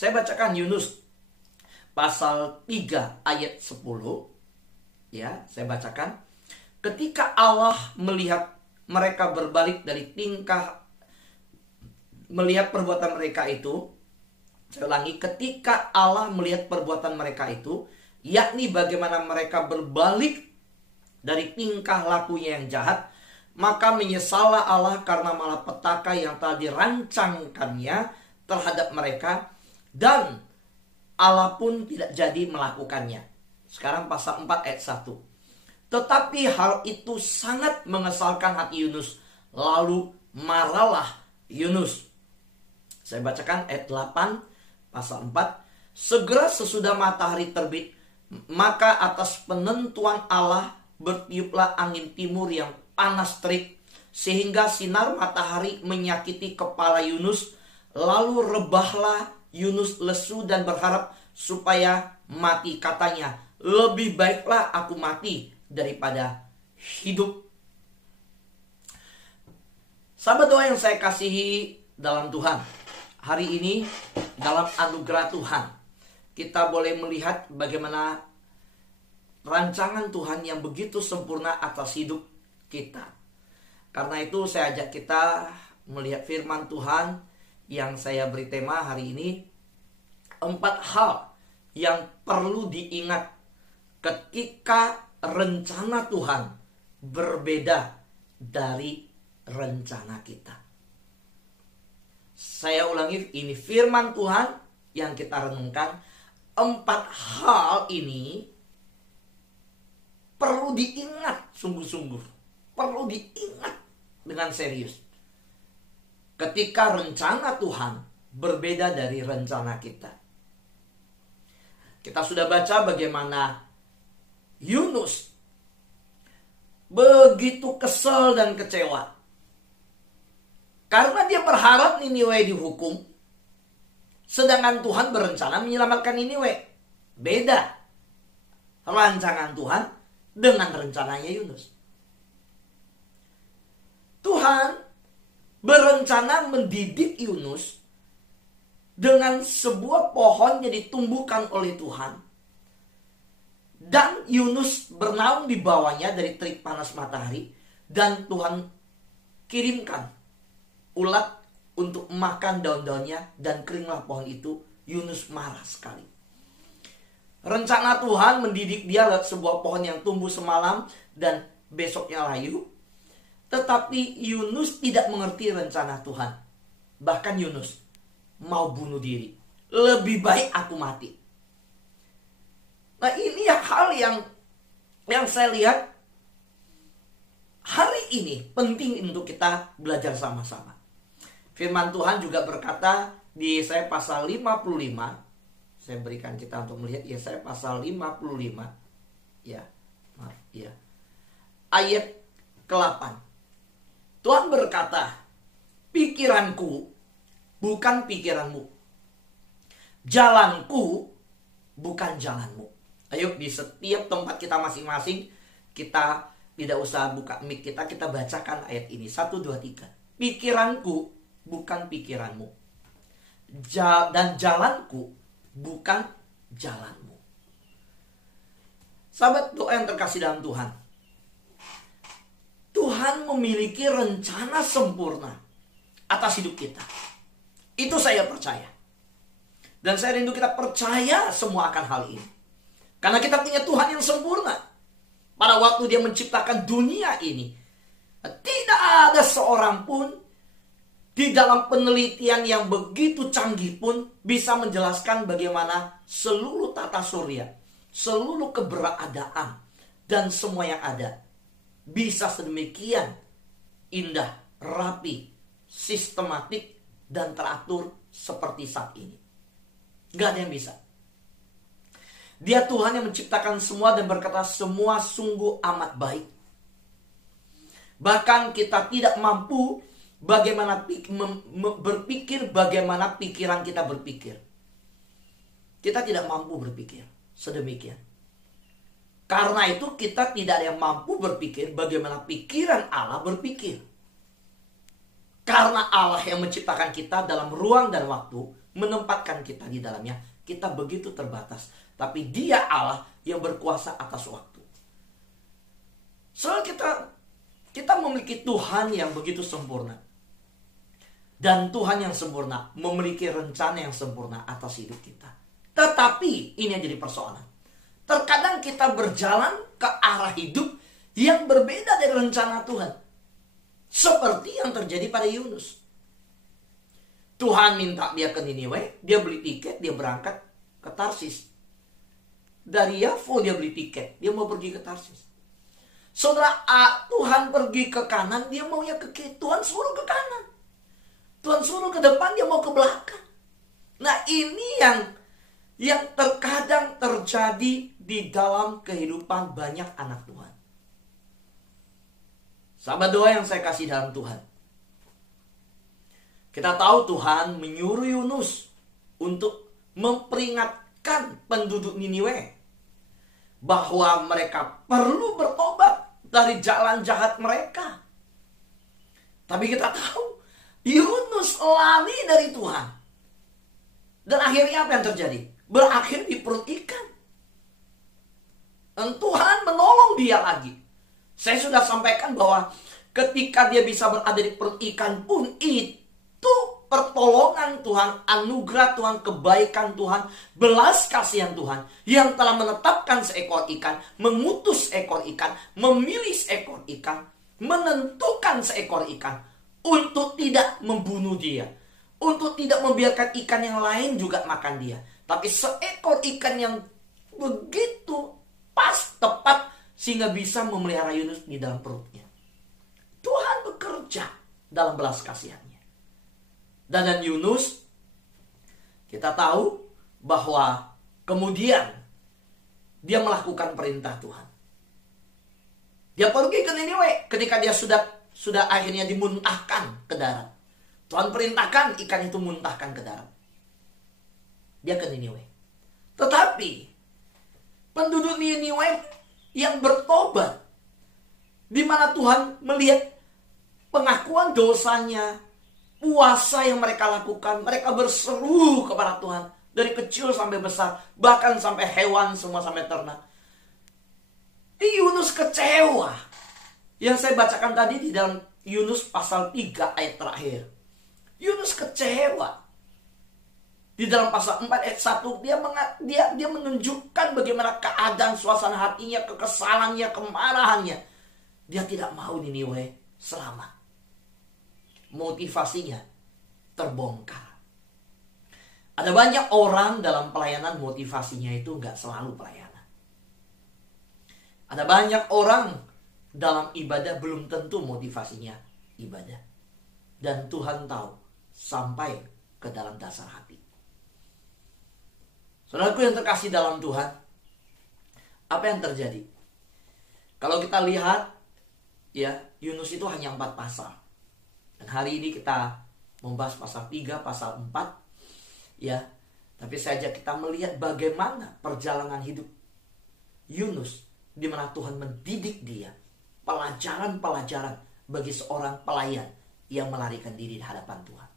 Saya bacakan Yunus pasal 3 ayat 10. Ya, saya bacakan. Ketika Allah melihat mereka berbalik dari tingkah, melihat perbuatan mereka itu, saya ulangi, ketika Allah melihat perbuatan mereka itu, yakni bagaimana mereka berbalik dari tingkah lakunya yang jahat, maka menyesallah Allah karena malapetaka yang telah dirancangkannya terhadap mereka, dan Allah pun tidak jadi melakukannya. Sekarang pasal 4 ayat 1. Tetapi hal itu sangat mengesalkan hati Yunus, lalu marahlah Yunus. Saya bacakan ayat 8 pasal 4. Segera sesudah matahari terbit, maka atas penentuan Allah bertiuplah angin timur yang panas terik, sehingga sinar matahari menyakiti kepala Yunus. Lalu rebahlah Yunus lesu dan berharap supaya mati. Katanya, lebih baiklah aku mati daripada hidup. Sahabat doa yang saya kasihi dalam Tuhan, hari ini dalam anugerah Tuhan, kita boleh melihat bagaimana rancangan Tuhan yang begitu sempurna atas hidup kita. Karena itu saya ajak kita melihat firman Tuhan yang saya beri tema hari ini, 4 hal yang perlu diingat ketika rencana Tuhan berbeda dari rencana kita. Saya ulangi, ini firman Tuhan yang kita renungkan. 4 hal ini perlu diingat sungguh-sungguh, perlu diingat dengan serius ketika rencana Tuhan berbeda dari rencana kita. Kita sudah baca bagaimana Yunus begitu kesal dan kecewa karena dia berharap Niniwe dihukum, sedangkan Tuhan berencana menyelamatkan Niniwe. Beda rancangan Tuhan dengan rencananya Yunus. Tuhan berencana mendidik Yunus dengan sebuah pohon yang ditumbuhkan oleh Tuhan, dan Yunus bernaung di bawahnya dari terik panas matahari, dan Tuhan kirimkan ulat untuk makan daun-daunnya, dan keringlah pohon itu. Yunus marah sekali. Rencana Tuhan mendidik dia lewat sebuah pohon yang tumbuh semalam dan besoknya layu. Tetapi Yunus tidak mengerti rencana Tuhan. Bahkan Yunus mau bunuh diri. Lebih baik aku mati. Nah, ini hal yang saya lihat hari ini penting untuk kita belajar sama-sama. Firman Tuhan juga berkata di Yesaya pasal 55. Saya berikan kita untuk melihat Yesaya pasal 55. Ya, maaf, ya. Ayat ke-8. Tuhan berkata, pikiranku bukan pikiranmu, jalanku bukan jalanmu. Ayo, di setiap tempat kita masing-masing, kita tidak usah buka mic kita bacakan ayat ini. 1, 2, 3. Pikiranku bukan pikiranmu, dan jalanku bukan jalanmu. Sahabat doa yang terkasih dalam Tuhan, Tuhan memiliki rencana sempurna atas hidup kita. Itu saya percaya. Dan saya rindu kita percaya semua akan hal ini. Karena kita punya Tuhan yang sempurna. Pada waktu dia menciptakan dunia ini, tidak ada seorang pun di dalam penelitian yang begitu canggih pun bisa menjelaskan bagaimana seluruh tata surya, seluruh keberadaan, dan semua yang ada bisa sedemikian indah, rapi, sistematik, dan teratur seperti saat ini. Gak ada yang bisa. Dia Tuhan yang menciptakan semua dan berkata semua sungguh amat baik. Bahkan kita tidak mampu bagaimana berpikir bagaimana pikiran kita berpikir. Kita tidak mampu berpikir sedemikian. Karena itu kita tidak ada yang mampu berpikir bagaimana pikiran Allah berpikir. Karena Allah yang menciptakan kita dalam ruang dan waktu, menempatkan kita di dalamnya, kita begitu terbatas. Tapi Dia Allah yang berkuasa atas waktu. Soalnya kita memiliki Tuhan yang begitu sempurna. Dan Tuhan yang sempurna memiliki rencana yang sempurna atas hidup kita. Tetapi ini yang jadi persoalan. Terkadang kita berjalan ke arah hidup yang berbeda dari rencana Tuhan. Seperti yang terjadi pada Yunus. Tuhan minta dia ke Niniwe, dia beli tiket, dia berangkat ke Tarsis. Dari Yafo dia beli tiket, dia mau pergi ke Tarsis. Saudara, Tuhan pergi ke kanan, dia maunya ke kiri. Tuhan suruh ke kanan. Tuhan suruh ke depan, dia mau ke belakang. Nah, ini yang terkadang terjadi di dalam kehidupan banyak anak Tuhan. Sahabat doa yang saya kasih dalam Tuhan. Kita tahu Tuhan menyuruh Yunus untuk memperingatkan penduduk Niniwe bahwa mereka perlu bertobat dari jalan jahat mereka. Tapi kita tahu Yunus lari dari Tuhan. Dan akhirnya apa yang terjadi? Berakhir di perut ikan. Dan Tuhan menolong dia lagi. Saya sudah sampaikan bahwa ketika dia bisa berada di perut ikan pun, itu pertolongan Tuhan, anugerah Tuhan, kebaikan Tuhan, belas kasihan Tuhan yang telah menetapkan seekor ikan, mengutus seekor ikan, memilih seekor ikan, menentukan seekor ikan untuk tidak membunuh dia, untuk tidak membiarkan ikan yang lain juga makan dia. Tapi seekor ikan yang begitu pas, tepat, sehingga bisa memelihara Yunus di dalam perutnya. Tuhan bekerja dalam belas kasihannya. Dan Yunus, kita tahu bahwa kemudian dia melakukan perintah Tuhan. Dia pergi ke Niniwe ketika dia sudah akhirnya dimuntahkan ke darat. Tuhan perintahkan ikan itu muntahkan ke darat. Dia ke Niniwe. Tetapi penduduk Niniwe yang bertobat, di mana Tuhan melihat pengakuan dosanya, puasa yang mereka lakukan, mereka berseru kepada Tuhan dari kecil sampai besar, bahkan sampai hewan semua, sampai ternak. Yunus kecewa. Yang saya bacakan tadi di dalam Yunus pasal 3 ayat terakhir. Yunus kecewa. Di dalam pasal 4 ayat 1 dia menunjukkan bagaimana keadaan suasana hatinya, kekesalannya, kemarahannya. Dia tidak mau Niniwe selamat. Motivasinya terbongkar. Ada banyak orang dalam pelayanan motivasinya itu nggak selalu pelayanan. Ada banyak orang dalam ibadah belum tentu motivasinya ibadah. Dan Tuhan tahu sampai ke dalam dasar hati. Saudaraku yang terkasih dalam Tuhan, apa yang terjadi? Kalau kita lihat, ya, Yunus itu hanya 4 pasal. Dan hari ini kita membahas pasal 3, pasal 4, ya. Tapi saja kita melihat bagaimana perjalanan hidup Yunus, di mana Tuhan mendidik dia, pelajaran-pelajaran bagi seorang pelayan yang melarikan diri di hadapan Tuhan.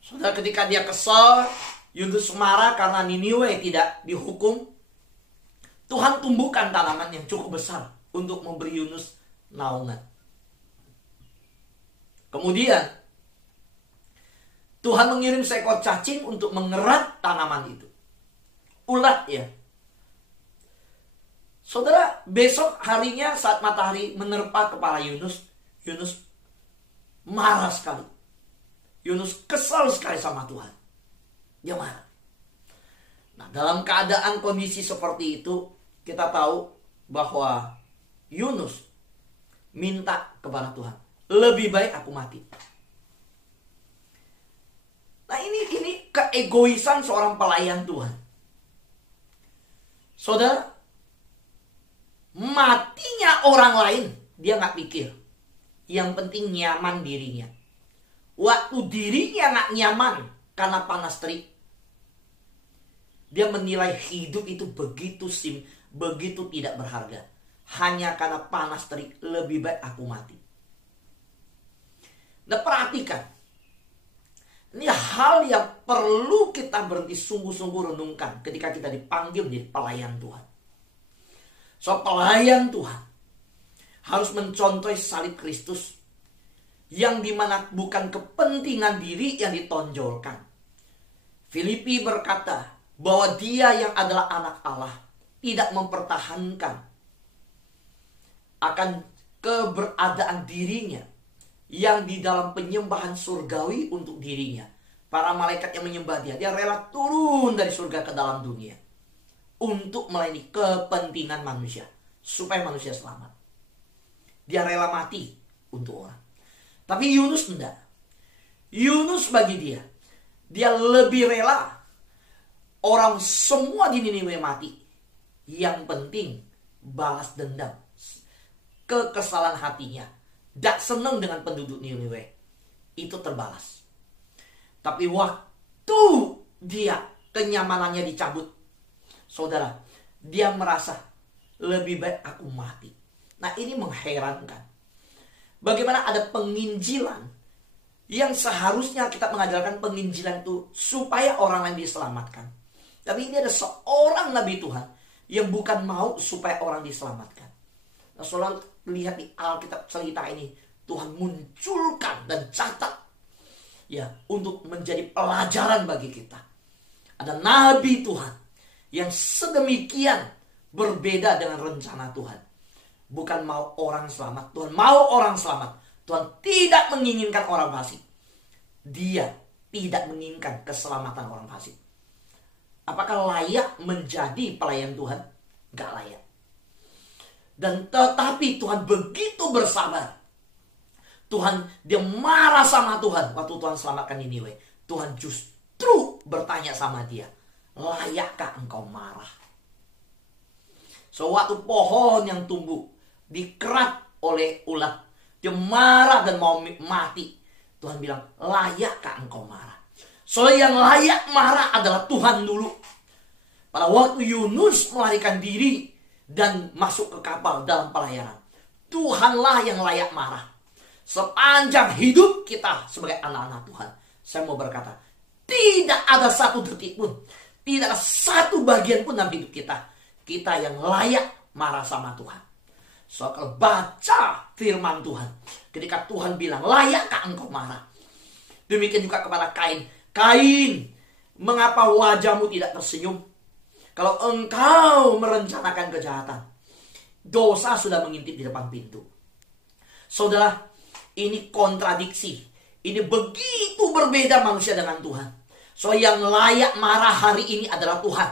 Saudara, ketika dia kesal, Yunus marah karena Niniwe tidak dihukum. Tuhan tumbuhkan tanaman yang cukup besar untuk memberi Yunus naungan. Kemudian Tuhan mengirim seekor cacing untuk mengerat tanaman itu. Ulat, ya. Saudara, besok harinya saat matahari menerpa kepala Yunus, Yunus marah sekali. Yunus kesal sekali sama Tuhan. Dia marah. Nah, dalam keadaan kondisi seperti itu, kita tahu bahwa Yunus minta kepada Tuhan, lebih baik aku mati. Nah, ini keegoisan seorang pelayan Tuhan. Saudara, matinya orang lain dia nggak pikir. Yang penting nyaman dirinya. Waktu dirinya nggak nyaman karena panas terik, dia menilai hidup itu begitu tidak berharga. Hanya karena panas terik, lebih baik aku mati. Nah, perhatikan. Ini hal yang perlu kita berhenti sungguh-sungguh renungkan ketika kita dipanggil menjadi pelayan Tuhan. So, pelayan Tuhan harus mencontohi salib Kristus, yang dimana bukan kepentingan diri yang ditonjolkan. Filipi berkata bahwa dia yang adalah anak Allah tidak mempertahankan akan keberadaan dirinya yang di dalam penyembahan surgawi untuk dirinya. Para malaikat yang menyembah dia, dia rela turun dari surga ke dalam dunia untuk melayani kepentingan manusia, supaya manusia selamat. Dia rela mati untuk orang. Tapi Yunus enggak. Yunus bagi dia lebih rela orang semua di Niniwe mati. Yang penting balas dendam, kekesalan hatinya, tidak senang dengan penduduk Niniwe, itu terbalas. Tapi waktu dia kenyamanannya dicabut, saudara, dia merasa lebih baik aku mati. Nah, ini mengherankan. Bagaimana ada penginjilan yang seharusnya kita mengajarkan penginjilan itu supaya orang lain diselamatkan. Tapi ini ada seorang nabi Tuhan yang bukan mau supaya orang diselamatkan. Nah, saudara lihat di Alkitab cerita ini, Tuhan munculkan dan catat ya untuk menjadi pelajaran bagi kita. Ada nabi Tuhan yang sedemikian berbeda dengan rencana Tuhan. Bukan mau orang selamat, Tuhan mau orang selamat. Tuhan tidak menginginkan orang fasik. Dia tidak menginginkan keselamatan orang fasik. Apakah layak menjadi pelayan Tuhan? Gak layak. Dan tetapi Tuhan begitu bersabar. Dia marah sama Tuhan waktu Tuhan selamatkan Niniwe. Tuhan justru bertanya sama dia, layakkah engkau marah? Suatu pohon yang tumbuh dikerat oleh ulat, dia marah dan mau mati. Tuhan bilang, layakkah engkau marah? Yang layak marah adalah Tuhan dulu. Pada waktu Yunus melarikan diri dan masuk ke kapal dalam pelayanan, Tuhanlah yang layak marah. Sepanjang hidup kita sebagai anak-anak Tuhan, saya mau berkata, tidak ada satu detik pun, tidak ada satu bagian pun dalam hidup kita yang layak marah sama Tuhan. Kalau baca firman Tuhan, ketika Tuhan bilang, layakkah engkau marah? Demikian juga kepada Kain. Kain, mengapa wajahmu tidak tersenyum? Kalau engkau merencanakan kejahatan, dosa sudah mengintip di depan pintu. Saudara, ini kontradiksi. Ini begitu berbeda manusia dengan Tuhan. Yang layak marah hari ini adalah Tuhan.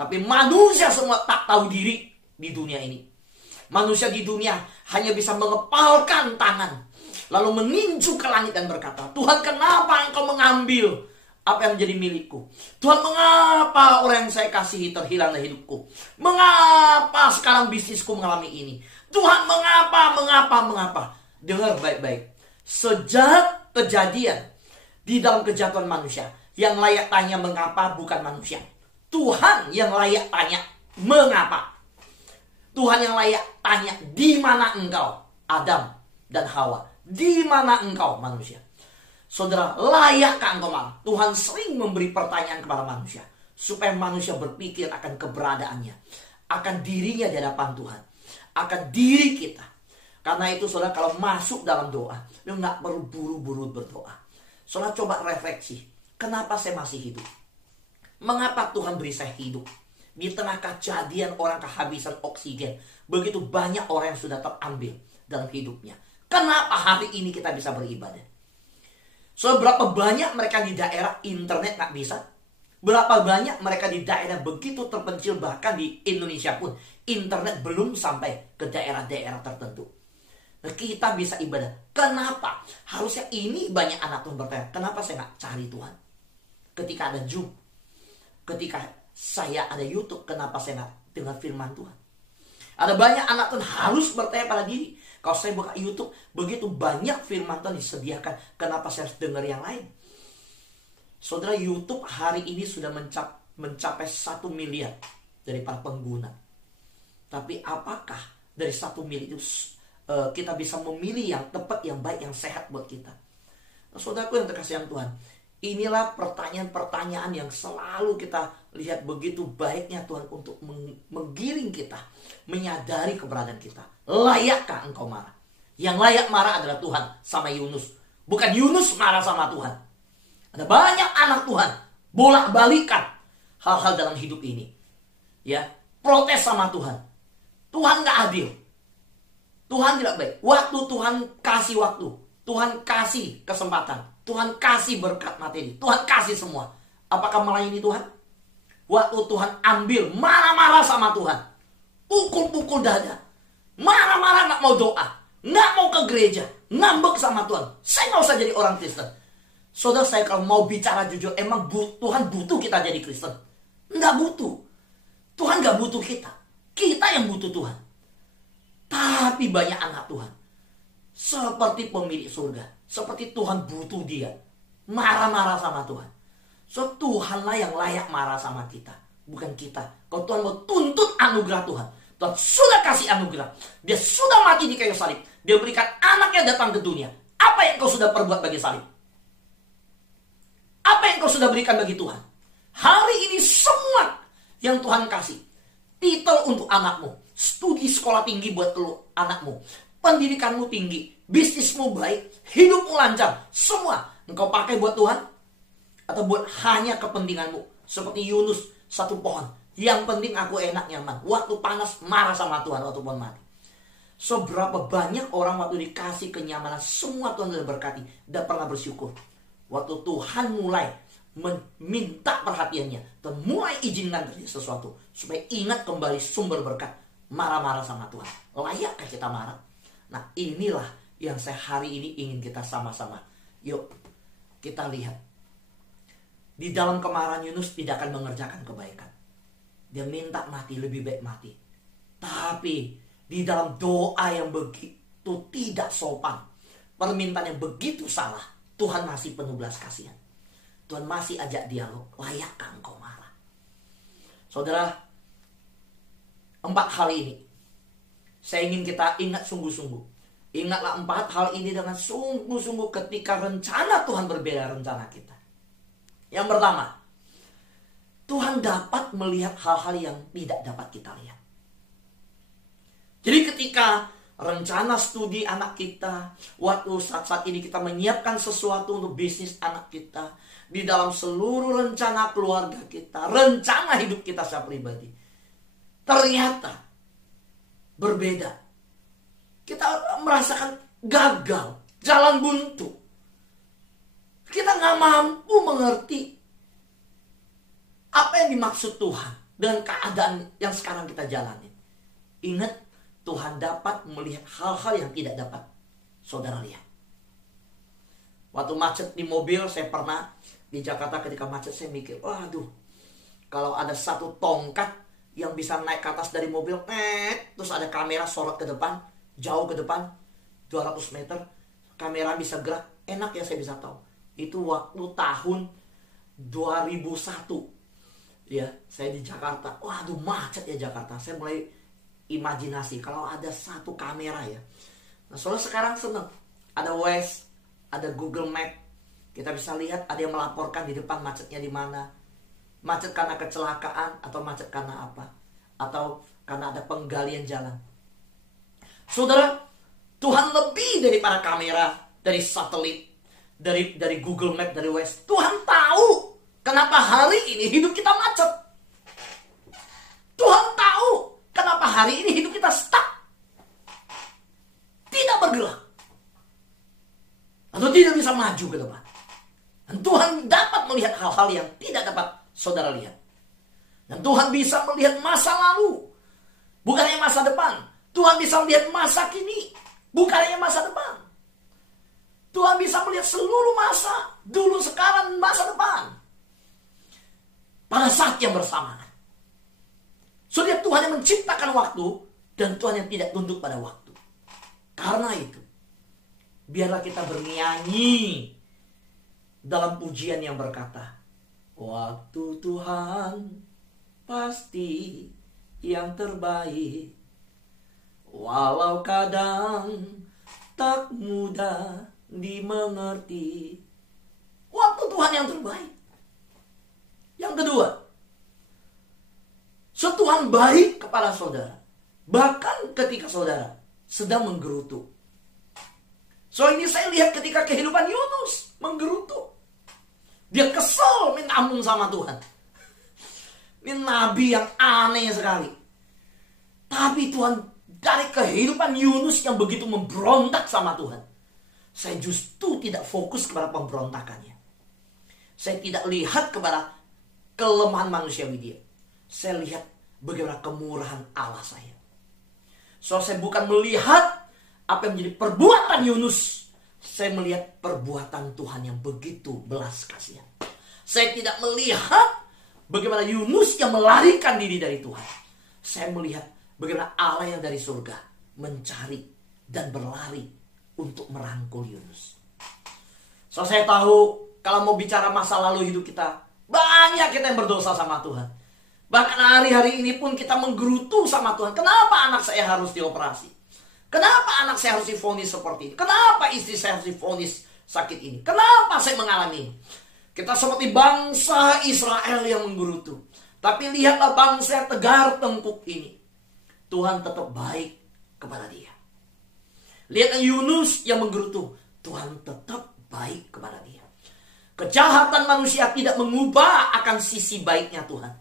Tapi manusia semua tak tahu diri di dunia ini. Manusia di dunia hanya bisa mengepalkan tangan, lalu meninju ke langit dan berkata, Tuhan, kenapa engkau mengambil apa yang menjadi milikku? Tuhan, mengapa orang yang saya kasihi terhilang dari hidupku? Mengapa sekarang bisnisku mengalami ini? Tuhan, mengapa? Dengar baik-baik. Sejak kejadian di dalam kejatuhan manusia, yang layak tanya mengapa bukan manusia. Tuhan yang layak tanya mengapa. Tuhan yang layak tanya, di mana engkau, Adam dan Hawa? Di mana engkau, manusia? Saudara, layakkah engkau marah? Tuhan sering memberi pertanyaan kepada manusia, supaya manusia berpikir akan keberadaannya, akan dirinya di hadapan Tuhan, akan diri kita. Karena itu saudara, kalau masuk dalam doa, lu gak perlu buru-buru berdoa. Saudara coba refleksi, kenapa saya masih hidup? Mengapa Tuhan beri saya hidup? Di tengah kejadian orang kehabisan oksigen, begitu banyak orang yang sudah terambil dalam hidupnya. Kenapa hari ini kita bisa beribadah? Berapa banyak mereka di daerah internet gak bisa? Berapa banyak mereka di daerah begitu terpencil, bahkan di Indonesia pun internet belum sampai ke daerah-daerah tertentu. Nah, kita bisa ibadah. Kenapa? Harusnya ini banyak anak Tuhan bertanya, kenapa saya gak cari Tuhan? Ketika ada Zoom, ketika saya ada YouTube, kenapa saya gak dengar firman Tuhan? Ada banyak anak Tuhan harus bertanya pada diri, kalau saya buka YouTube, begitu banyak firman Tuhan disediakan, kenapa saya harus dengar yang lain? Saudara, YouTube hari ini sudah mencapai 1 miliar dari para pengguna. Tapi apakah dari 1 miliar itu kita bisa memilih yang tepat, yang baik, yang sehat buat kita. Nah, saudaraku yang terkasih yang Tuhan, inilah pertanyaan-pertanyaan yang selalu kita lihat begitu baiknya Tuhan untuk menggiring kita, menyadari keberadaan kita. Layakkah engkau marah? Yang layak marah adalah Tuhan sama Yunus. Bukan Yunus marah sama Tuhan. Ada banyak anak Tuhan bolak-balikan hal-hal dalam hidup ini. Ya, protes sama Tuhan. Tuhan gak adil. Tuhan tidak baik. Waktu Tuhan kasih waktu. Tuhan kasih kesempatan. Tuhan kasih berkat materi. Tuhan kasih semua. Apakah melayani Tuhan? Waktu Tuhan ambil, marah-marah sama Tuhan. Pukul-pukul dada. Marah-marah gak mau doa. Gak mau ke gereja. Ngambek sama Tuhan. Saya gak usah jadi orang Kristen. Saudara, saya kalau mau bicara jujur, emang Tuhan butuh kita jadi Kristen? Nggak butuh. Tuhan nggak butuh kita. Kita yang butuh Tuhan. Tapi banyak anak Tuhan, seperti pemilik surga, seperti Tuhan butuh dia, marah-marah sama Tuhan. So Tuhanlah yang layak marah sama kita, bukan kita. Kalau Tuhan mau tuntut anugerah Tuhan, Tuhan sudah kasih anugerah. Dia sudah mati di kayu salib. Dia berikan anaknya datang ke dunia. Apa yang kau sudah perbuat bagi salib? Apa yang kau sudah berikan bagi Tuhan? Hari ini semua yang Tuhan kasih. Titel untuk anakmu. Studi sekolah tinggi buat anakmu. Pendidikanmu tinggi. Bisnismu baik. Hidupmu lancar. Semua engkau pakai buat Tuhan? Atau buat hanya kepentinganmu? Seperti Yunus, satu pohon. Yang penting aku enak nyaman. Waktu panas marah sama Tuhan waktu pohon mati. Seberapa banyak orang waktu dikasih kenyamanan, semua Tuhan sudah berkati. Dan pernah bersyukur. Waktu Tuhan mulai meminta perhatiannya, Tuhan mulai izinkan terjadi sesuatu, supaya ingat kembali sumber berkat, marah-marah sama Tuhan. Layakkah kita marah? Nah, inilah yang saya hari ini ingin kita sama-sama. Yuk, kita lihat. Di dalam kemarahan Yunus tidak akan mengerjakan kebaikan. Dia minta mati, lebih baik mati. Tapi di dalam doa yang begitu tidak sopan, permintaan yang begitu salah, Tuhan masih penuh belas kasihan. Tuhan masih ajak dialog. Layakkah engkau marah? Saudara, 4 hal ini saya ingin kita ingat sungguh-sungguh. Ingatlah 4 hal ini dengan sungguh-sungguh ketika rencana Tuhan berbeda rencana kita. Yang pertama, Tuhan dapat melihat hal-hal yang tidak dapat kita lihat. Jadi ketika rencana studi anak kita, waktu saat-saat ini kita menyiapkan sesuatu untuk bisnis anak kita, di dalam seluruh rencana keluarga kita, rencana hidup kita secara pribadi, ternyata berbeda. Kita merasakan gagal, jalan buntu. Kita gak mampu mengerti apa yang dimaksud Tuhan dengan keadaan yang sekarang kita jalani. Ingat, Tuhan dapat melihat hal-hal yang tidak dapat saudara lihat. Waktu macet di mobil, saya pernah di Jakarta ketika macet, saya mikir, waduh, kalau ada satu tongkat yang bisa naik ke atas dari mobil, terus ada kamera sorot ke depan, jauh ke depan, 200 meter, kamera bisa gerak, enak ya saya bisa tahu. Itu waktu tahun 2001. Ya, saya di Jakarta, waduh macet ya Jakarta. Saya mulai imajinasi kalau ada satu kamera ya. Nah, soalnya sekarang seneng. Ada Waze, ada Google Map. Kita bisa lihat ada yang melaporkan di depan macetnya di mana. Macet karena kecelakaan atau macet karena apa? Atau karena ada penggalian jalan. Saudara, Tuhan lebih dari para kamera, dari satelit, dari Google Map, dari Waze. Tuhan tahu kenapa hari ini hidup kita macet. Tuhan tahu kenapa hari ini hidup kita stuck, tidak bergerak, atau tidak bisa maju ke depan. Dan Tuhan dapat melihat hal-hal yang tidak dapat saudara lihat. Dan Tuhan bisa melihat masa lalu, bukan hanya masa depan. Tuhan bisa melihat masa kini, bukan hanya masa depan. Tuhan bisa melihat seluruh masa, dulu, sekarang, masa depan, pada saat yang bersamaan. Saudara, Tuhan yang menciptakan waktu dan Tuhan yang tidak tunduk pada waktu. Karena itu, biarlah kita bernyanyi dalam pujian yang berkata, waktu Tuhan pasti yang terbaik. walau kadang tak mudah dimengerti. Waktu Tuhan yang terbaik. Yang kedua, Tuhan baik kepada saudara, bahkan ketika saudara sedang menggerutu. Ini saya lihat ketika kehidupan Yunus menggerutu. Dia kesel minta ampun sama Tuhan. Ini nabi yang aneh sekali. Tapi Tuhan, dari kehidupan Yunus yang begitu memberontak sama Tuhan, saya justru tidak fokus kepada pemberontakannya. Saya tidak lihat kepada kelemahan manusiawi dia. Saya lihat bagaimana kemurahan Allah saya. Saya bukan melihat apa yang menjadi perbuatan Yunus. Saya melihat perbuatan Tuhan yang begitu belas kasihan. Saya tidak melihat bagaimana Yunus yang melarikan diri dari Tuhan. Saya melihat bagaimana Allah yang dari surga mencari dan berlari untuk merangkul Yunus. Saya tahu kalau mau bicara masa lalu hidup kita, banyak kita yang berdosa sama Tuhan. Bahkan hari-hari ini pun kita menggerutu sama Tuhan. Kenapa anak saya harus dioperasi? Kenapa anak saya harus divonis seperti ini? Kenapa istri saya harus divonis sakit ini? Kenapa saya mengalami ini? Kita seperti bangsa Israel yang menggerutu. Tapi lihatlah bangsa yang tegar tengkuk ini. Tuhan tetap baik kepada dia. Lihatlah Yunus yang menggerutu. Tuhan tetap baik kepada dia. Kejahatan manusia tidak mengubah akan sisi baiknya Tuhan.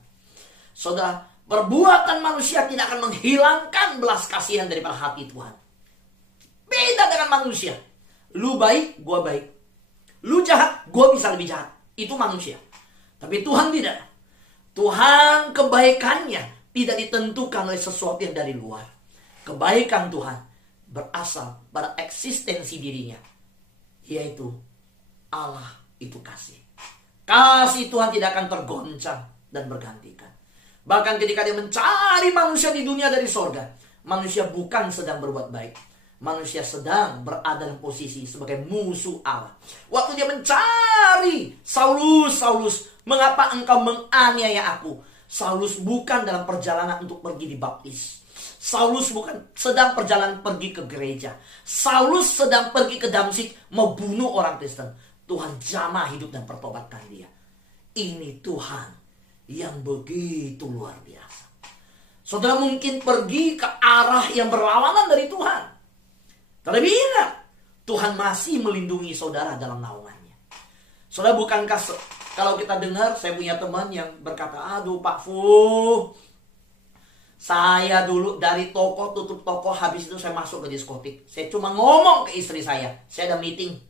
Saudara, perbuatan manusia tidak akan menghilangkan belas kasihan daripada hati Tuhan. Beda dengan manusia. Lu baik, gua baik. Lu jahat, gua bisa lebih jahat. Itu manusia. Tapi Tuhan tidak. Tuhan kebaikannya tidak ditentukan oleh sesuatu yang dari luar. Kebaikan Tuhan berasal pada eksistensi dirinya. Yaitu Allah itu kasih. Kasih Tuhan tidak akan tergoncang dan bergantikan. Bahkan ketika dia mencari manusia di dunia dari sorga, manusia bukan sedang berbuat baik. Manusia sedang berada dalam posisi sebagai musuh Allah. Waktu dia mencari Saulus, Saulus, mengapa engkau menganiaya aku? Saulus bukan dalam perjalanan untuk pergi dibaptis. Saulus bukan sedang perjalanan pergi ke gereja. Saulus sedang pergi ke Damsik mau bunuh orang Kristen. Tuhan jamah hidup dan pertobatkan dia. Ini Tuhan yang begitu luar biasa. Saudara mungkin pergi ke arah yang berlawanan dari Tuhan. Tapi ingat, Tuhan masih melindungi saudara dalam naungannya. Saudara, bukankah kalau kita dengar, saya punya teman yang berkata, aduh Pak Fu, saya dulu dari toko tutup toko, habis itu saya masuk ke diskotik. Saya cuma ngomong ke istri saya ada meeting.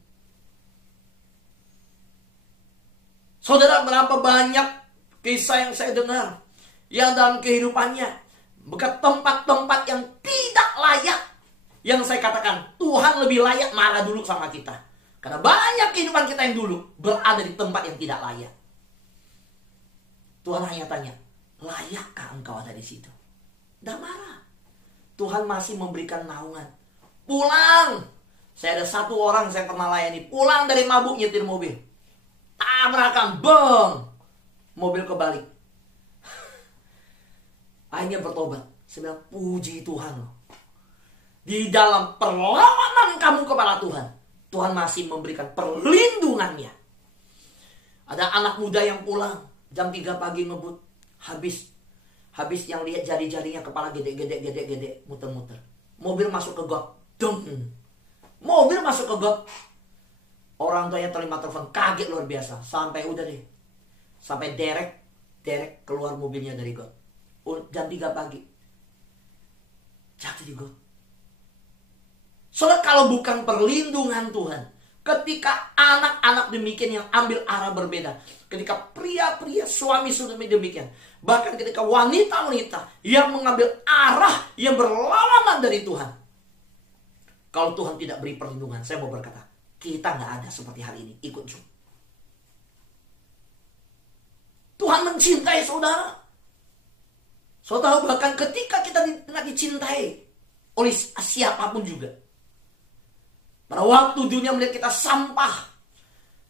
Saudara, berapa banyak kisah yang saya dengar yang dalam kehidupannya ke tempat-tempat yang tidak layak. Yang saya katakan, Tuhan lebih layak marah dulu sama kita. Karena banyak kehidupan kita yang dulu berada di tempat yang tidak layak. Tuhan hanya tanya, layakkah engkau ada di situ? Tidak marah. Tuhan masih memberikan naungan. Pulang. Saya ada satu orang saya pernah layani. Pulang dari mabuk nyetir mobil. Tabrakan, beng. Mobil kebalik. Akhirnya bertobat. Saya bilang, puji Tuhan loh. Di dalam perlawanan kamu kepada Tuhan, Tuhan masih memberikan perlindungannya. Ada anak muda yang pulang jam 3 pagi ngebut. Habis yang lihat jari-jarinya kepala gede, muter-muter. Mobil masuk ke got. Deng. Mobil masuk ke got. Orang tuanya terima telepon, kaget luar biasa. Sampai udah deh. Sampai derek keluar mobilnya dari got. Jam 3 pagi. Jatuh di got. Soalnya kalau bukan perlindungan Tuhan, ketika anak-anak demikian yang ambil arah berbeda, ketika pria-pria suami sudah demikian, bahkan ketika wanita-wanita yang mengambil arah yang berlawanan dari Tuhan, kalau Tuhan tidak beri perlindungan, saya mau berkata, kita gak ada seperti hari ini, ikut Zoom. Tuhan mencintai saudara. Saudara, bahkan ketika kita tidak dicintai oleh siapapun juga, pada waktu dunia melihat kita sampah.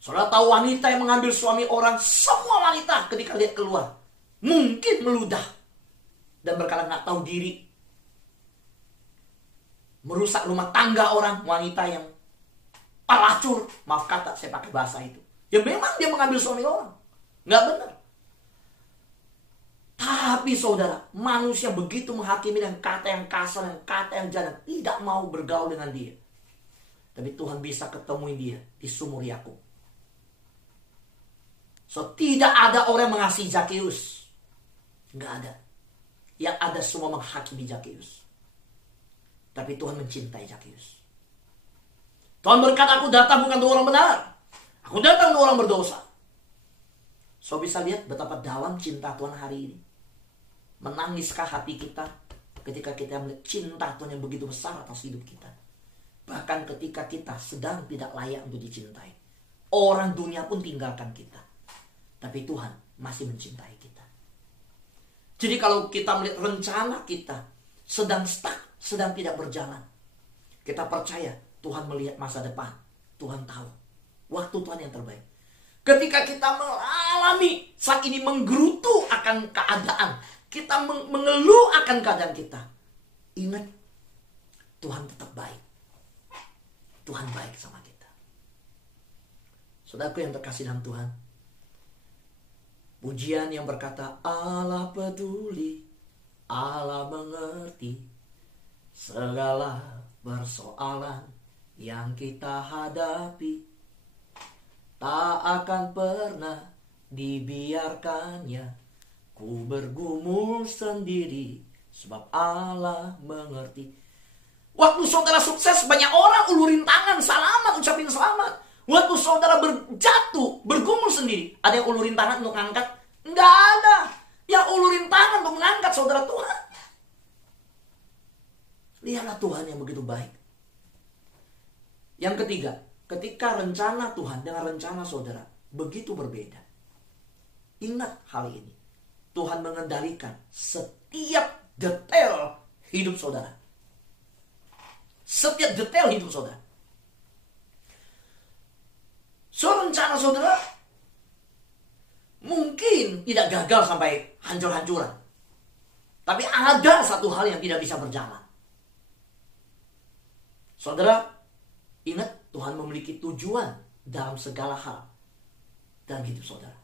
Saudara tahu wanita yang mengambil suami orang, semua wanita ketika lihat keluar mungkin meludah dan berkata gak tahu diri. merusak rumah tangga orang, wanita yang pelacur, maaf kata saya pakai bahasa itu. Ya memang dia mengambil suami orang, nggak benar. Tapi saudara, manusia begitu menghakimi dengan kata yang kasar, dengan kata yang jahat, tidak mau bergaul dengan dia. Tapi Tuhan bisa ketemuin dia di sumur Yakub. So, tidak ada orang mengasihi Zakeus. Nggak ada. Yang ada semua menghakimi Zakeus. Tapi Tuhan mencintai Zakeus. Tuhan berkata, aku datang bukan untuk orang benar. Aku datang untuk orang berdosa. So, bisa lihat betapa dalam cinta Tuhan hari ini. Menangiskah hati kita ketika kita melihat cinta Tuhan yang begitu besar atas hidup kita. Bahkan ketika kita sedang tidak layak untuk dicintai. Orang dunia pun tinggalkan kita. Tapi Tuhan masih mencintai kita. Jadi kalau kita melihat rencana kita sedang stuck, sedang tidak berjalan. Kita percaya Tuhan melihat masa depan. Tuhan tahu waktu Tuhan yang terbaik. Ketika kita mengalami saat ini menggerutu akan keadaan, kita mengeluh akan keadaan kita, ingat Tuhan tetap baik. Tuhan baik sama kita. Saudaraku yang terkasih dalam Tuhan, pujian yang berkata Allah peduli, Allah mengerti segala persoalan yang kita hadapi, tak akan pernah dibiarkannya ku bergumul sendiri, sebab Allah mengerti. Waktu saudara sukses, banyak orang ulurin tangan, selamat, ucapin selamat. Waktu saudara berjatuh, bergumul sendiri, ada yang ulurin tangan untuk mengangkat? Enggak ada. Yang ulurin tangan untuk mengangkat saudara Tuhan. Lihatlah Tuhan yang begitu baik. Yang ketiga, ketika rencana Tuhan dengan rencana saudara begitu berbeda. Ingat hal ini. Tuhan mengendalikan setiap detail hidup saudara. Setiap detail hidup saudara. So, rencana saudara mungkin tidak gagal sampai hancur-hancuran. Tapi ada satu hal yang tidak bisa berjalan. Saudara, ingat Tuhan memiliki tujuan dalam segala hal dalam hidup saudara.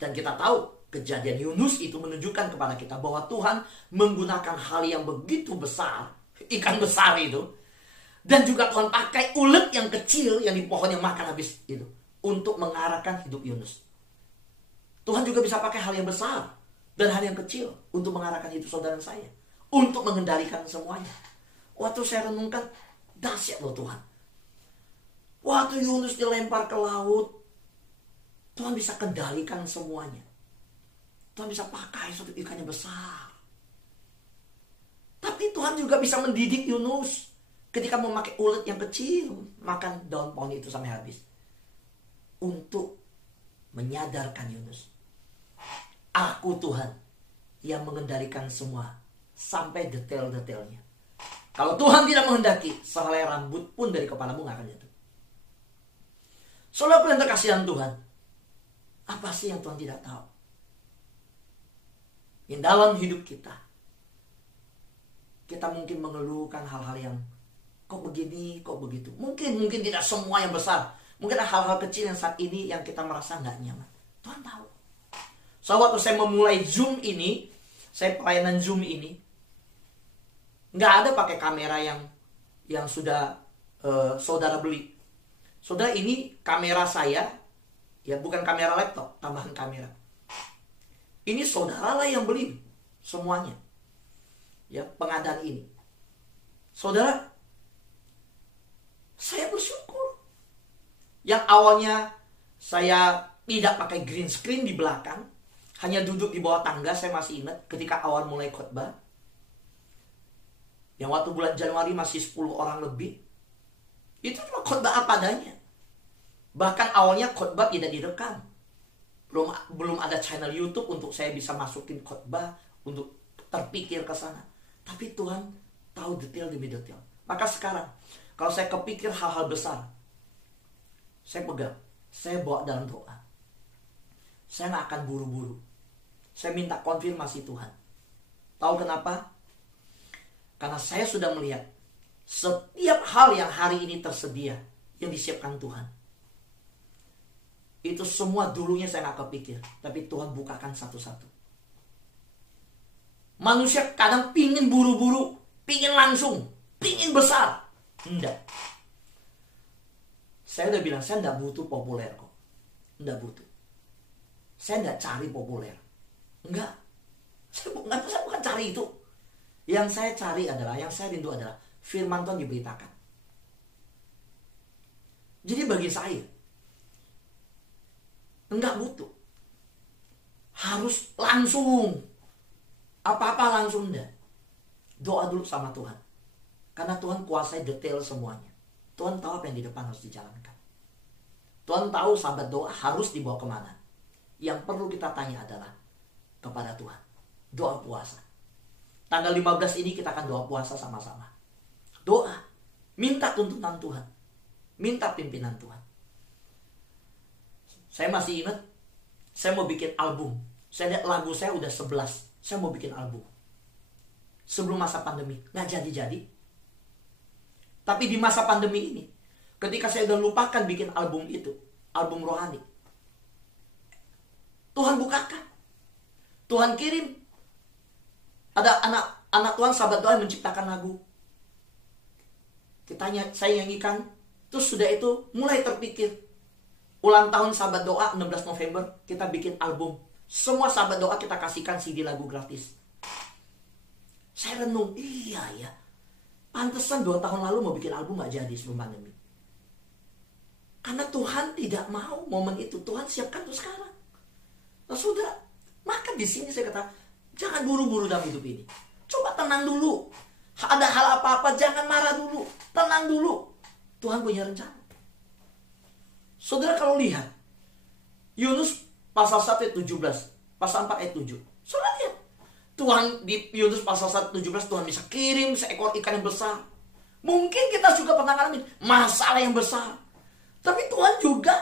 Dan kita tahu kejadian Yunus itu menunjukkan kepada kita bahwa Tuhan menggunakan hal yang begitu besar, ikan besar itu, dan juga Tuhan pakai ulet yang kecil yang di pohon yang makan habis itu untuk mengarahkan hidup Yunus. Tuhan juga bisa pakai hal yang besar dan hal yang kecil untuk mengarahkan hidup saudara saya, untuk mengendalikan semuanya. Waktu saya renungkan, dahsyat loh Tuhan. Waktu Yunus dilempar ke laut, Tuhan bisa kendalikan semuanya. Tuhan bisa pakai satu ikannya besar. Tapi Tuhan juga bisa mendidik Yunus ketika memakai ulet yang kecil, makan daun pohon itu sampai habis. Untuk menyadarkan Yunus, aku Tuhan yang mengendalikan semua sampai detail-detailnya. Kalau Tuhan tidak menghendaki, sehelai rambut pun dari kepalamu gak akan jatuh. Saudara yang terkasih dalam Tuhan, apa sih yang Tuhan tidak tahu? Yang dalam hidup kita mungkin mengeluhkan hal-hal yang kok begini, kok begitu. Mungkin tidak semua yang besar. Mungkin ada hal-hal kecil yang saat ini yang kita merasa gak nyaman. Tuhan tahu. So, waktu saya memulai Zoom ini, saya pelayanan Zoom ini, gak ada pakai kamera yang sudah saudara beli. Saudara, ini kamera saya, ya bukan kamera laptop, tambahan kamera. Ini saudara lah yang beli semuanya. Ya, pengadaan ini. Saudara, saya bersyukur. Yang awalnya saya tidak pakai green screen di belakang, hanya duduk di bawah tangga, saya masih ingat ketika awal mulai khotbah. Yang waktu bulan Januari masih 10 orang lebih. Itu cuma khotbah apa adanya. Bahkan awalnya khotbah tidak direkam. Belum ada channel YouTube untuk saya bisa masukin khotbah untuk terpikir ke sana. Tapi Tuhan tahu detail demi detail. Maka sekarang kalau saya kepikir hal-hal besar, saya pegang, saya bawa dalam doa. Saya gak akan buru-buru. Saya minta konfirmasi Tuhan. Tahu kenapa? Karena saya sudah melihat Setiap hal yang hari ini tersedia, yang disiapkan Tuhan, itu semua dulunya saya gak kepikir, tapi Tuhan bukakan satu-satu. Manusia kadang pingin buru-buru, pingin langsung, pingin besar. Enggak. Saya udah bilang, saya enggak butuh populer kok. Enggak butuh. Saya enggak cari populer. Enggak. Saya bukan cari itu. Yang saya cari adalah, yang saya rindu adalah firman Tuhan diberitakan. Jadi bagi saya, enggak butuh. Harus langsung. Apa-apa langsung enggak. Doa dulu sama Tuhan. Karena Tuhan kuasai detail semuanya. Tuhan tahu apa yang di depan harus dijalankan. Tuhan tahu sahabat doa harus dibawa kemana. Yang perlu kita tanya adalah kepada Tuhan. Doa puasa. Tanggal 15 ini kita akan doa puasa sama-sama. Doa. Minta tuntunan Tuhan. Minta pimpinan Tuhan. Saya masih ingat. Saya mau bikin album. Saya lihat lagu saya udah 11. Saya mau bikin album. Sebelum masa pandemi. Nggak jadi-jadi. Tapi di masa pandemi ini, ketika saya udah lupakan bikin album itu, album rohani, Tuhan bukakan. Tuhan kirim. Ada anak Tuhan, sahabat doa yang menciptakan lagu. Saya nyanyikan. Terus sudah itu mulai terpikir. Ulang tahun sahabat doa 16 November, kita bikin album. Semua sahabat doa kita kasihkan CD lagu gratis. Saya renung, iya ya. Pantesan 2 tahun lalu mau bikin album gak jadi sebelum pandemi. Karena Tuhan tidak mau momen itu. Tuhan siapkan tuh sekarang. Nah sudah, maka di sini saya kata, jangan buru-buru dalam hidup ini. Coba tenang dulu. Ada hal apa-apa jangan marah dulu. Tenang dulu. Tuhan punya rencana. Saudara kalau lihat Yunus pasal 1 ayat 17, pasal 4 ayat 7. Saudara lihat. Tuhan di Yunus pasal 1 ayat 17, Tuhan bisa kirim seekor ikan yang besar. Mungkin kita juga pernah ngalamin masalah yang besar. Tapi Tuhan juga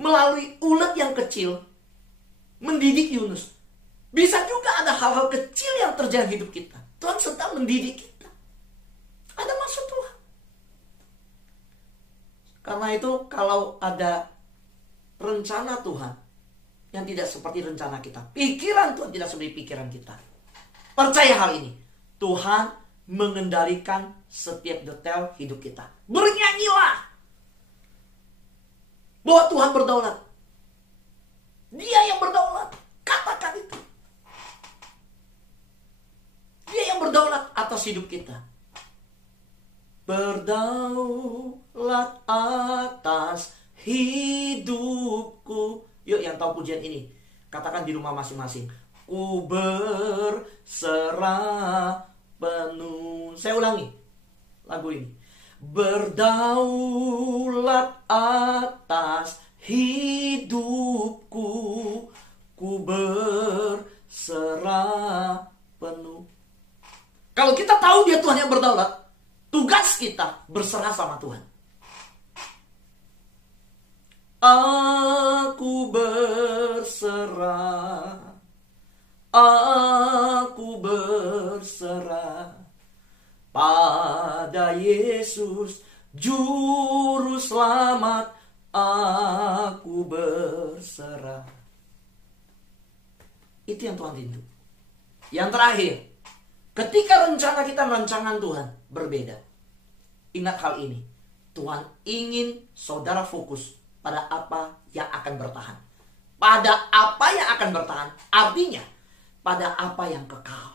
melalui ulet yang kecil mendidik Yunus. Bisa juga ada hal-hal kecil yang terjadi di hidup kita. Tuhan sedang mendidik kita. Ada maksud Tuhan. Karena itu kalau ada rencana Tuhan yang tidak seperti rencana kita, pikiran Tuhan tidak seperti pikiran kita, percaya hal ini. Tuhan mengendalikan setiap detail hidup kita. Bernyanyilah bahwa Tuhan berdaulat. Dia yang berdaulat. Katakan itu. Dia yang berdaulat atas hidup kita. Berdaulat atas hidupku. Yuk yang tahu pujian ini, katakan di rumah masing-masing. Ku berserah penuh. Saya ulangi lagu ini. Berdaulat atas hidupku, ku berserah penuh. Kalau kita tahu dia Tuhan yang berdaulat, tugas kita berserah sama Tuhan. Aku berserah, aku berserah pada Yesus Juru Selamat. Aku berserah. Itu yang Tuhan rindu. Yang terakhir, ketika rencana kita rancangan Tuhan berbeda, ingat hal ini. Tuhan ingin saudara fokus pada apa yang akan bertahan. Pada apa yang akan bertahan, artinya pada apa yang kekal.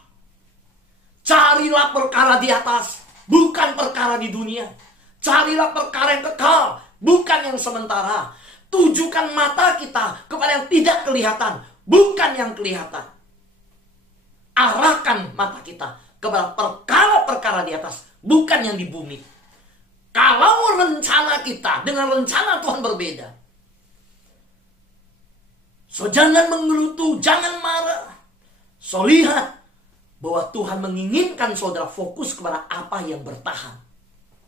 Carilah perkara di atas, bukan perkara di dunia. Carilah perkara yang kekal, bukan yang sementara. Tujukan mata kita kepada yang tidak kelihatan, bukan yang kelihatan. Arahkan mata kita kepada perkara-perkara di atas, bukan yang di bumi. Kalau rencana kita dengan rencana Tuhan berbeda, so jangan menggerutu, jangan marah. So lihat bahwa Tuhan menginginkan saudara fokus kepada apa yang bertahan,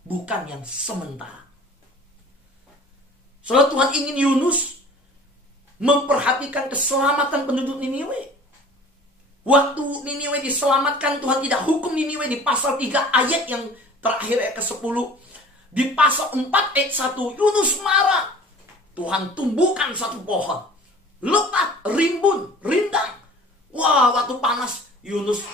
bukan yang sementara. Saudara, Tuhan ingin Yunus memperhatikan keselamatan penduduk Niniwe. Waktu Niniwe diselamatkan, Tuhan tidak hukum Niniwe di pasal 3 ayat yang terakhir, ayat ke-10. Di pasal 4 ayat 1, Yunus marah. Tuhan tumbuhkan satu pohon, lebat, rimbun, rindang. Wah, waktu panas Yunus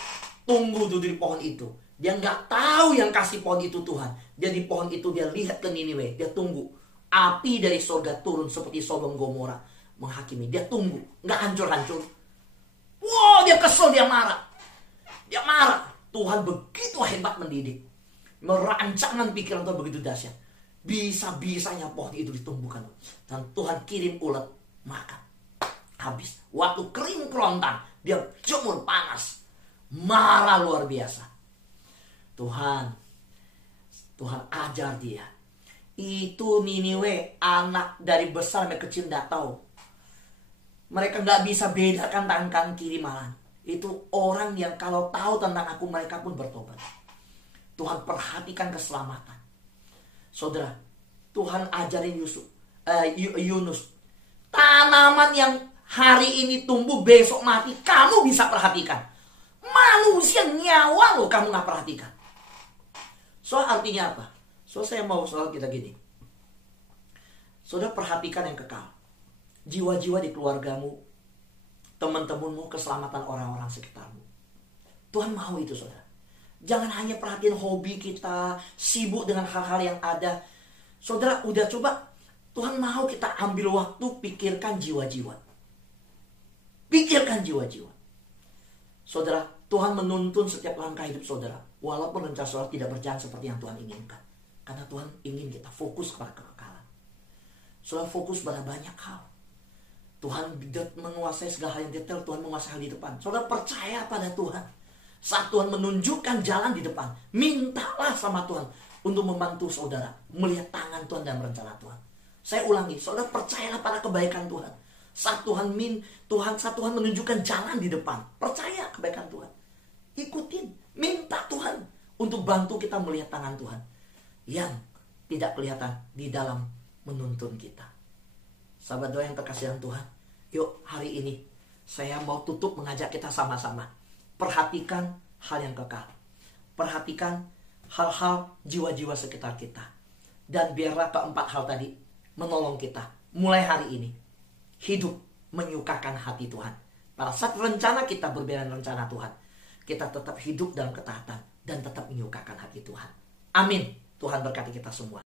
tunggu tuh di pohon itu. Dia nggak tahu yang kasih pohon itu Tuhan. Dia di pohon itu, dia lihat ke Niniwe, dia tunggu. Api dari surga turun seperti Sodom Gomora menghakimi. Dia tunggu, nggak hancur-hancur. Wah, dia kesel, dia marah. Dia marah. Tuhan begitu hebat mendidik. Merancangan pikiran Tuhan begitu dahsyat. Bisa-bisanya pohon itu ditumbuhkan. Dan Tuhan kirim ulat makan. Habis. Waktu kering kerontang, dia jemur panas. Marah luar biasa. Tuhan ajar dia. Itu Niniwe, anak dari besar sampai kecil tidak tahu. Mereka gak bisa bedakan tangan kanan kiri malah. Itu orang yang kalau tahu tentang aku, mereka pun bertobat. Tuhan perhatikan keselamatan. Saudara, Tuhan ajarin Yunus. Tanaman yang hari ini tumbuh, besok mati, kamu bisa perhatikan. Manusia nyawa loh kamu gak perhatikan. Artinya apa? Saya mau soal kita gini. Saudara, perhatikan yang kekal. Jiwa-jiwa di keluargamu, teman-temanmu, keselamatan orang-orang sekitarmu. Tuhan mau itu, saudara. Jangan hanya perhatiin hobi kita, sibuk dengan hal-hal yang ada. Saudara, udah coba, Tuhan mau kita ambil waktu pikirkan jiwa-jiwa. Pikirkan jiwa-jiwa. Saudara, Tuhan menuntun setiap langkah hidup saudara. Walaupun rencana saudara tidak berjalan seperti yang Tuhan inginkan. Karena Tuhan ingin kita fokus kepada kekekalan. Saudara, fokus pada banyak hal. Tuhan menguasai segala hal yang detail. Tuhan menguasai hal di depan. Saudara, percaya pada Tuhan. Saat Tuhan menunjukkan jalan di depan, mintalah sama Tuhan untuk membantu saudara melihat tangan Tuhan dan rencana Tuhan. Saya ulangi, saudara, percayalah pada kebaikan Tuhan. Saat Tuhan menunjukkan jalan di depan, percaya kebaikan Tuhan. Ikutin, minta Tuhan untuk bantu kita melihat tangan Tuhan yang tidak kelihatan di dalam menuntun kita. Sahabat doa yang terkasih dalam Tuhan, yuk hari ini saya mau tutup mengajak kita sama-sama. Perhatikan hal yang kekal. Perhatikan hal-hal jiwa-jiwa sekitar kita. Dan biarlah keempat hal tadi menolong kita. Mulai hari ini, hidup menyukakan hati Tuhan. Pada saat rencana kita berbeda dengan rencana Tuhan, kita tetap hidup dalam ketaatan dan tetap menyukakan hati Tuhan. Amin. Tuhan berkati kita semua.